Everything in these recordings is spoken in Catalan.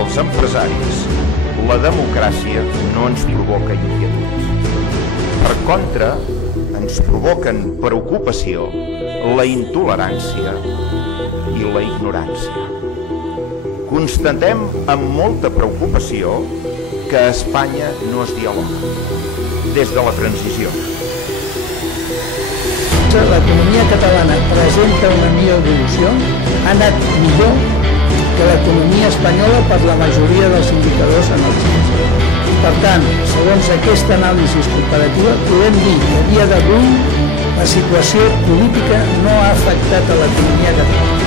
Els empresaris, la democràcia no ens provoca inquietuds. Per contra, ens provoquen preocupació la intolerància i la ignorància. Constatem amb molta preocupació que a Espanya no es dialoga des de la transició. L'economia catalana presenta una millor evolució, ha anat millor que l'economia espanyola per la majoria dels indicadors analítics. Per tant, segons aquesta anàlisi comparativa, podem dir que a dia d'avui la situació política no ha afectat a l'economia catalana.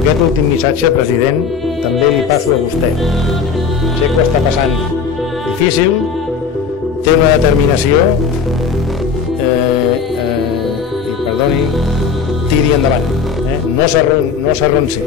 Aquest últim missatge, president, també li passo a vostè. Sé que ho està passant difícil, té una determinació i, perdoni, tiri endavant. No s'arronsi.